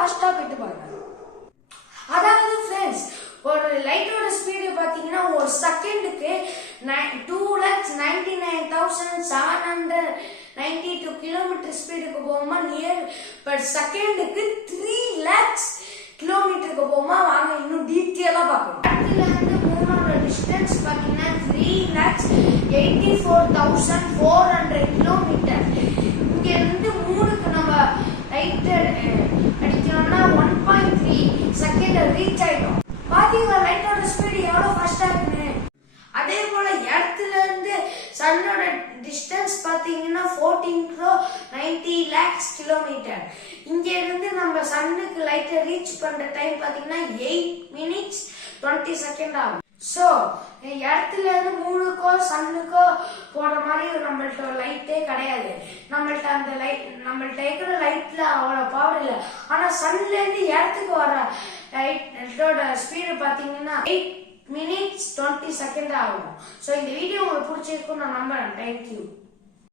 ஃபாஸ்ட்டாக போயிட்டு பாருங்க அதாவது ஃப்ரெண்ட்ஸ் ஒரு லைட்டோட ஸ்பீடு பார்த்தீங்கன்னா ஒரு செகண்டுக்கு two lakhs ninety nine thousand seven hundred ninety two kilometre ஸ்பீடுக்கு போகுமா நியர் பர் செகண்டுக்கு த்ரீ லேக்ஸ் கிலோமீட்டருக்கு போகுமா? வாங்க இன்னும் டீட்டெயிலாக பார்க்கணும் இடத்துல இருந்து மூணோட டிஸ்டன்ஸ் பார்த்தீங்கன்னா three lakhs eighty four thousand four hundred kilometre இங்க இருந்து மூணுக்கு நம்ம லைட் அடிக்கணும்னா ஒன் பாயிண்ட் த்ரீ செகண்ட்ல ரீச் ஆயிடும். பாத்தீங்களா லைட்டோட ஸ்பீடு எவ்வளவு ஃபாஸ்டா இருக்குன்னு. அதே போல இடத்துல இருந்து சன்னோட டிஸ்டன்ஸ் பாத்தீங்கன்னா fourteen crore ninety lakhs kilometre இங்க இருந்து நம்ம சன்னுக்கு லைட்டை ரீச் பண்ற டைம் பாத்தீங்கன்னா எயிட் மினிட்ஸ் டுவெண்ட்டி செகண்ட் ஆகும். ஸோ இடத்துல இருந்து மூணுக்கோ சன்னுக்கோ போற மாதிரி நம்மள்ட்ட லைட்டே கிடையாது. நம்மள்ட்ட அந்த லைட் நம்மள்ட்ட இருக்கிற லைட்ல அவ்வளோ பவர் இல்லை. ஆனா சன்ல இருந்து இடத்துக்கு வர லைட்டோட ஸ்பீடு பார்த்தீங்கன்னா எயிட் மினிட்ஸ் டுவெண்ட்டி செகண்ட் ஆகும். ஸோ இந்த வீடியோ உங்களுக்கு பிடிச்சிருக்கும் நான் நம்புறேன். தேங்க்யூ